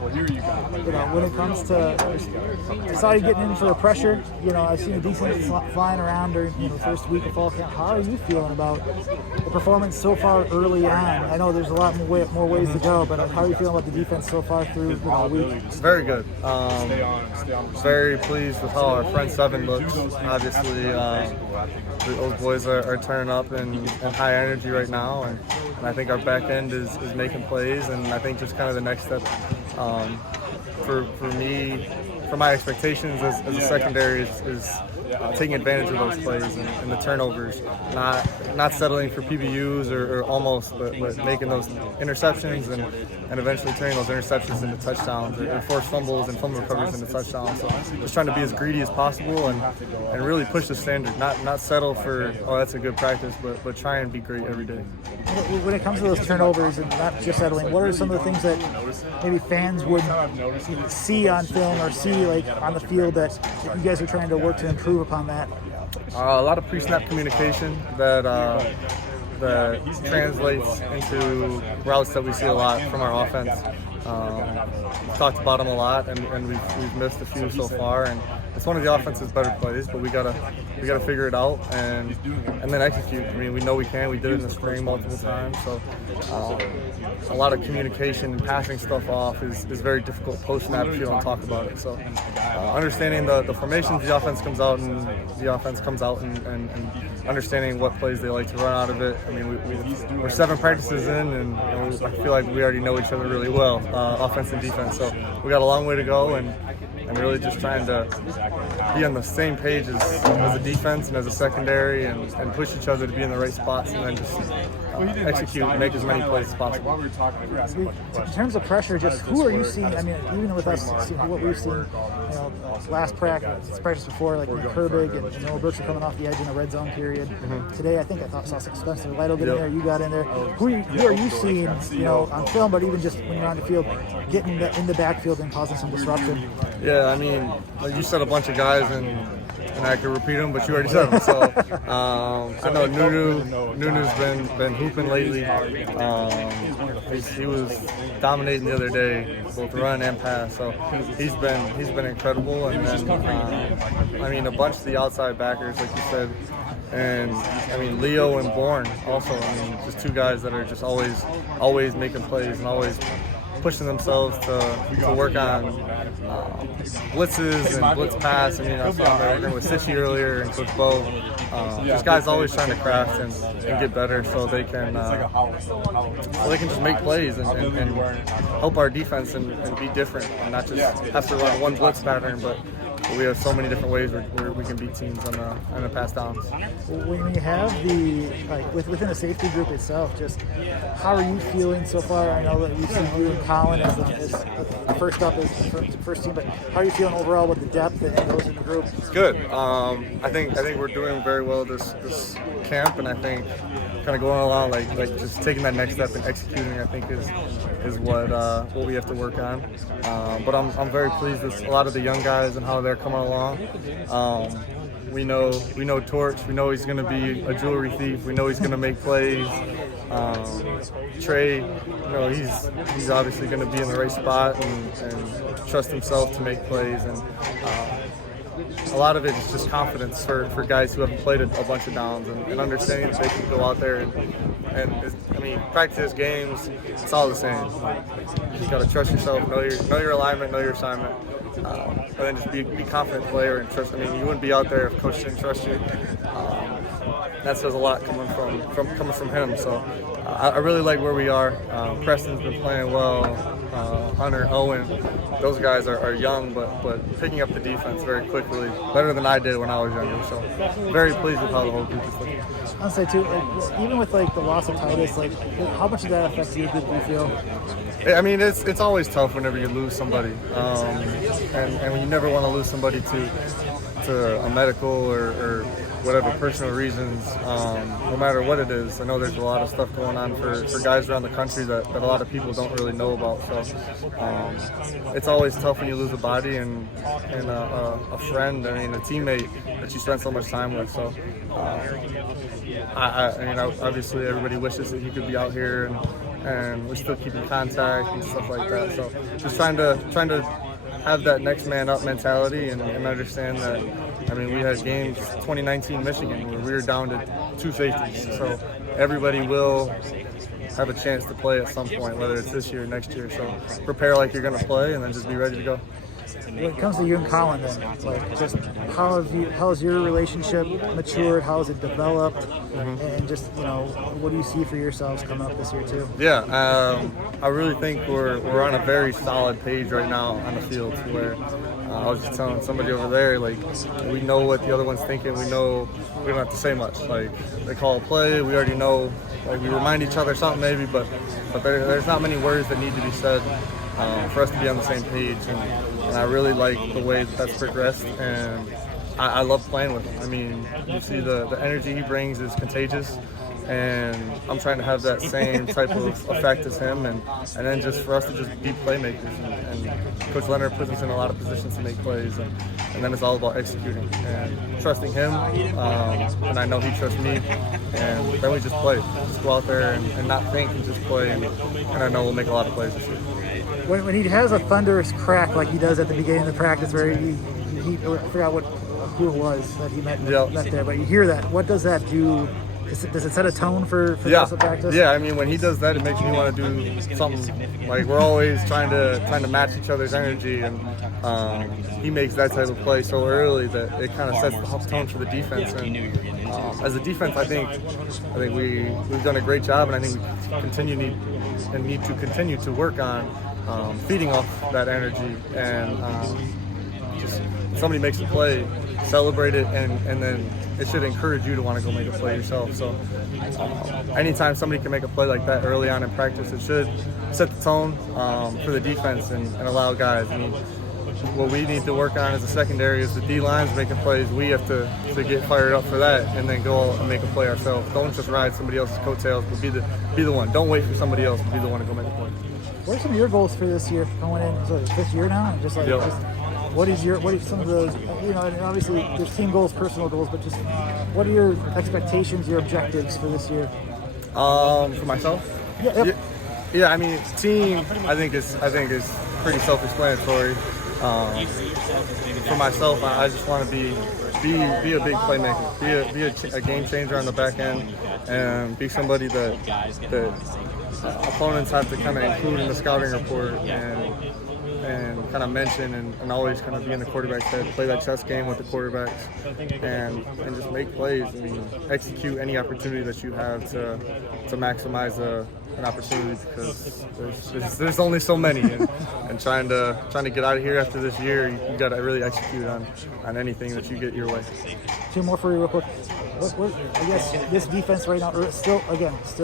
when it comes to deciding getting in for the pressure, I've seen a decent flying around during the first week of fall camp. How are you feeling about the performance so far early on? I know there's a lot more ways to go, but how are you feeling about the defense so far through the week? Very good. Very pleased with how our front seven looks. Obviously, those boys are turning up in high energy right now, and I think our back end is making plays, and I think just kind of the next step for me, for my expectations as a secondary is taking advantage of those plays and the turnovers, not settling for PBUs or almost, but making those interceptions and eventually turning those interceptions into touchdowns or forced fumbles and fumble recoveries into touchdowns. So just trying to be as greedy as possible and really push the standard, not settle for, oh, that's a good practice, but try and be great every day. When it comes to those turnovers and not just settling, what are some of the things that maybe fans would see on film or see on the field that you guys are trying to work to improve upon that? A lot of pre-snap communication that translates into routes that we see a lot from our offense. We've talked about them a lot, and we've missed a few so far. And it's one of the offense's better plays, but we gotta figure it out and then execute. I mean, we know we can. We did it in the spring multiple times. So a lot of communication and passing stuff off is very difficult post snap if you don't talk about it. So understanding the formations the offense comes out and and understanding what plays they like to run out of it. I mean, we're 7 practices in, and I feel like we already know each other really well, offense and defense. So we got a long way to go, and really just trying to be on the same page as a defense and as a secondary and push each other to be in the right spots and then just execute and make as many plays as possible. In terms of pressure, just who are you seeing? I mean, even with us, what we've seen, last practice before, like Herbig and Noah Brooks are coming off the edge in the red zone period. Mm-hmm. Today, I saw Spencer Lytle get in there. You got in there. Who are you seeing, on film, but even just when you're on the field, getting in the backfield and causing some disruption? Yeah, I mean, you said a bunch of guys, and I could repeat them, but you already said them. So I know Nunu's been hooping lately. He was dominating the other day, both run and pass. So he's been incredible. And then a bunch of the outside backers, like you said, and I mean Leo and Bourne also. I mean, just 2 guys that are just always making plays and always pushing themselves to work on blitzes and blitz pass. I mean, I saw them working with Sitchy earlier and Coach Bo. Just guys always trying to craft and get better so they can just make plays and help our defense and be different and not just have to run one blitz pattern, but we have so many different ways where we can beat teams on the pass downs. When you have within the safety group itself, just how are you feeling so far? I know that we've seen you and Collin as first up as the first team, but how are you feeling overall with the depth and those in the group? Good. I think we're doing very well this camp, and I think kind of going along like just taking that next step and executing, I think is what we have to work on. But I'm very pleased with a lot of the young guys and how they're coming along. We know Torch. We know he's going to be a jewelry thief. We know he's going to make plays. Trey, he's obviously going to be in the right spot and trust himself to make plays. And a lot of it is just confidence for guys who haven't played a bunch of downs and understanding that they can go out there and practice games. It's all the same. You just got to trust yourself, know your alignment, know your assignment. And then just be a confident player and trust. I mean, you wouldn't be out there if coach didn't trust you. That says a lot coming from him. So I really like where we are. Preston's been playing well. Hunter, Owen, those guys are young, but picking up the defense very quickly, better than I did when I was younger. So very pleased with how the whole group is looking. I'll say too, even with the loss of Titus, how much did that affect you? Did you feel? I mean, it's always tough whenever you lose somebody, and when you never want to lose somebody to a medical or whatever personal reasons, no matter what it is. I know there's a lot of stuff going on for guys around the country that a lot of people don't really know about. So it's always tough when you lose a body and a friend, a teammate that you spent so much time with. So obviously everybody wishes that he could be out here and we're still keeping contact and stuff like that. So just trying to have that next man up mentality and understand that. I mean, we had games 2019 Michigan where we were down to 2 safeties, so everybody will have a chance to play at some point, whether it's this year or next year. So prepare like you're going to play, and then just be ready to go. When it comes to you and Collin, then, like, just how has your relationship matured? How has it developed? And just, you know, what do you see for yourselves coming up this year too? Yeah, I really think we're on a very solid page right now on the field. Where I was just telling somebody over there, like, we know what the other one's thinking. We know we don't have to say much. Like, they call a play, we already know. Like, we remind each other something maybe, but there's not many words that need to be said for us to be on the same page. And I really like the way that's progressed, and I love playing with him. I mean, you see the energy he brings is contagious, and I'm trying to have that same type of effect as him, and then just for us to just be playmakers. And Coach Leonard puts us in a lot of positions to make plays, and then it's all about executing and trusting him, and I know he trusts me, and then we just play. Just go out there and not think and just play, and I know we'll make a lot of plays this year. When he has a thunderous crack like he does at the beginning of the practice, where he I forgot who it was that he met there, but you hear that. What does that do? Does it set a tone for the rest of practice? Yeah, I mean, when he does that, it makes me want to do something. Like, we're always trying to match each other's energy, and he makes that type of play so early that it kind of sets the tone for the defense. And as a defense, I think we've done a great job, and I think we need to continue to work on feeding off that energy, and just somebody makes a play, celebrate it, and then it should encourage you to want to go make a play yourself. So anytime somebody can make a play like that early on in practice, it should set the tone for the defense and allow guys. I mean, what we need to work on as a secondary is the D-lines making plays. We have to get fired up for that and then go and make a play ourselves. Don't just ride somebody else's coattails, but be the one. Don't wait for somebody else to be the one to go make a play. What are some of your goals for this year going in? So this year now, and just what are some of those? You know, and obviously there's team goals, personal goals, but just what are your expectations, your objectives for this year? For myself? Yeah. I mean, team. I think is pretty self-explanatory. For myself, I just want to be a big playmaker, be a game changer on the back end, and be somebody that opponents have to kind of include in the scouting report and kind of mention and always kind of be in the quarterback's head, play that chess game with the quarterbacks, and just make plays. I mean, execute any opportunity that you have to maximize an opportunity, because there's only so many, and trying to get out of here after this year, you got to really execute on anything that you get your way. Two more for you real quick. What, I guess this defense right now, still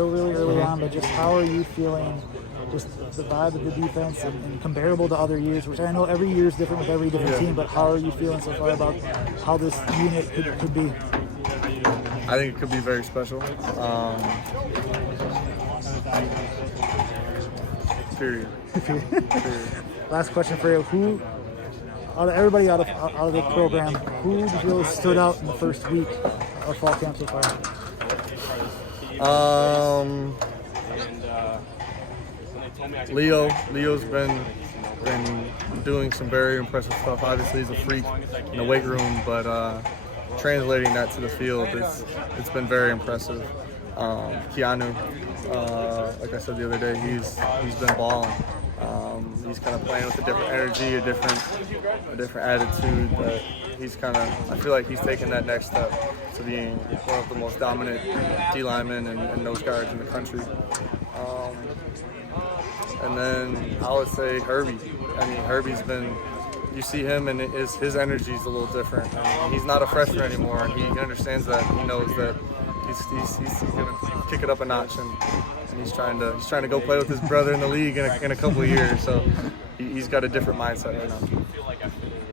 really early on, but just how are you feeling? Just the vibe of the defense and comparable to other years, which I know every year is different with every different team, but how are you feeling so far about how this unit could be? I think it could be very special. Period. Last question for you. Who, everybody out of the program, who do you feel stood out in the first week of fall camp so far? Leo's been doing some very impressive stuff. Obviously, he's a freak in the weight room, but translating that to the field, it's been very impressive. Keanu, like I said the other day, he's been balling. He's kind of playing with a different energy, a different attitude. But I feel like he's taken that next step to being one of the most dominant D linemen and nose guards in the country. And then I would say Herbie. I mean, Herbie's been. You see him, and his energy is a little different. I mean, he's not a freshman anymore, and he understands that. He knows that he's going to kick it up a notch, and he's trying to go play with his brother in the league in a couple of years. So he's got a different mindset right now.